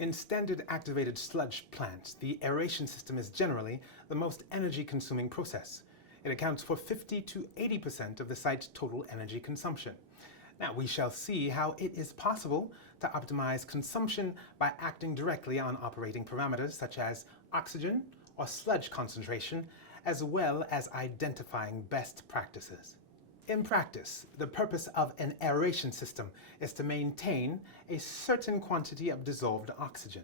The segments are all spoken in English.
In standard activated sludge plants, the aeration system is generally the most energy-consuming process. It accounts for 50 to 80% of the site's total energy consumption. Now, we shall see how it is possible to optimize consumption by acting directly on operating parameters such as oxygen or sludge concentration, as well as identifying best practices. In practice, the purpose of an aeration system is to maintain a certain quantity of dissolved oxygen.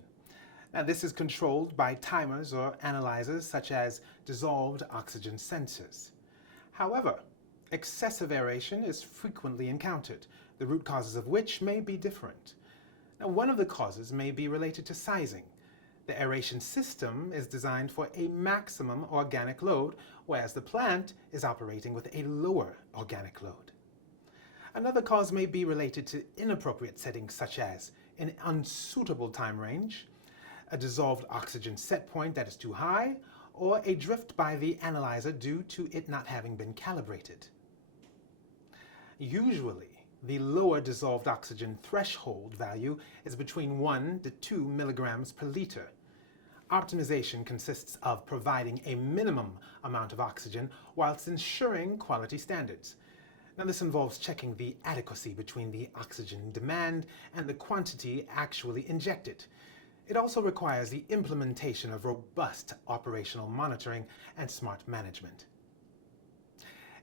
Now, this is controlled by timers or analyzers such as dissolved oxygen sensors. However, excessive aeration is frequently encountered, the root causes of which may be different. Now, one of the causes may be related to sizing. The aeration system is designed for a maximum organic load, whereas the plant is operating with a lower organic load. Another cause may be related to inappropriate settings such as an unsuitable time range, a dissolved oxygen set point that is too high, or a drift by the analyzer due to it not having been calibrated. Usually, the lower dissolved oxygen threshold value is between 1 to 2 milligrams per liter. Optimization consists of providing a minimum amount of oxygen whilst ensuring quality standards. Now, this involves checking the adequacy between the oxygen demand and the quantity actually injected. It also requires the implementation of robust operational monitoring and smart management.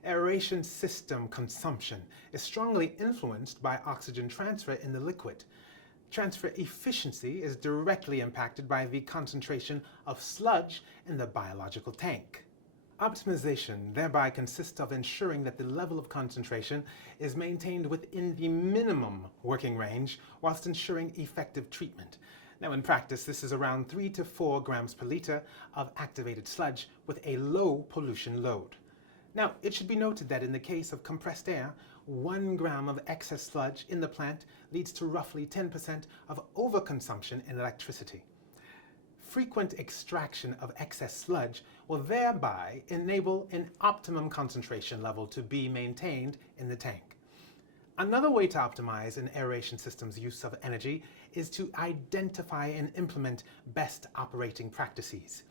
Aeration system consumption is strongly influenced by oxygen transfer in the liquid. Transfer efficiency is directly impacted by the concentration of sludge in the biological tank. Optimization thereby consists of ensuring that the level of concentration is maintained within the minimum working range whilst ensuring effective treatment. Now, in practice, this is around 3 to 4 grams per liter of activated sludge with a low pollution load. Now, it should be noted that in the case of compressed air, 1 gram of excess sludge in the plant leads to roughly 10% of overconsumption in electricity. Frequent extraction of excess sludge will thereby enable an optimum concentration level to be maintained in the tank. Another way to optimize an aeration system's use of energy is to identify and implement best operating practices.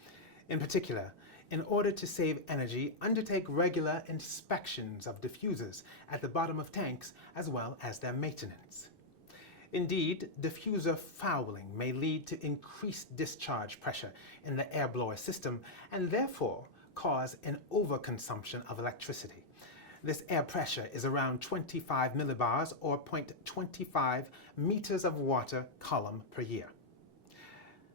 In particular, in order to save energy, undertake regular inspections of diffusers at the bottom of tanks as well as their maintenance. Indeed, diffuser fouling may lead to increased discharge pressure in the air blower system and therefore cause an overconsumption of electricity. This air pressure is around 25 millibars or 0.25 meters of water column per year.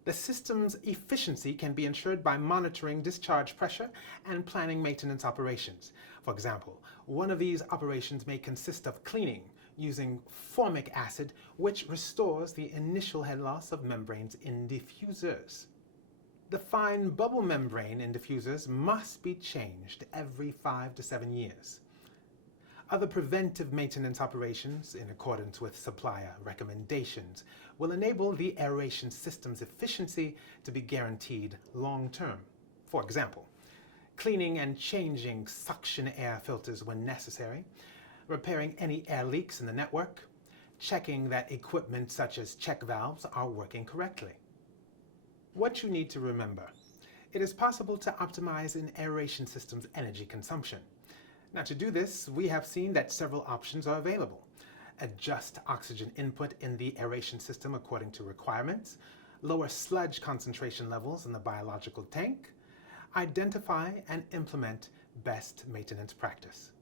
The system's efficiency can be ensured by monitoring discharge pressure and planning maintenance operations. For example, one of these operations may consist of cleaning using formic acid, which restores the initial head loss of membranes in diffusers. The fine bubble membrane in diffusers must be changed every 5 to 7 years. Other preventive maintenance operations, in accordance with supplier recommendations, will enable the aeration system's efficiency to be guaranteed long-term. For example, cleaning and changing suction air filters when necessary, repairing any air leaks in the network, checking that equipment such as check valves are working correctly. What you need to remember: it is possible to optimize an aeration system's energy consumption. Now, to do this, we have seen that several options are available. Adjust oxygen input in the aeration system according to requirements, lower sludge concentration levels in the biological tank, identify and implement best maintenance practice.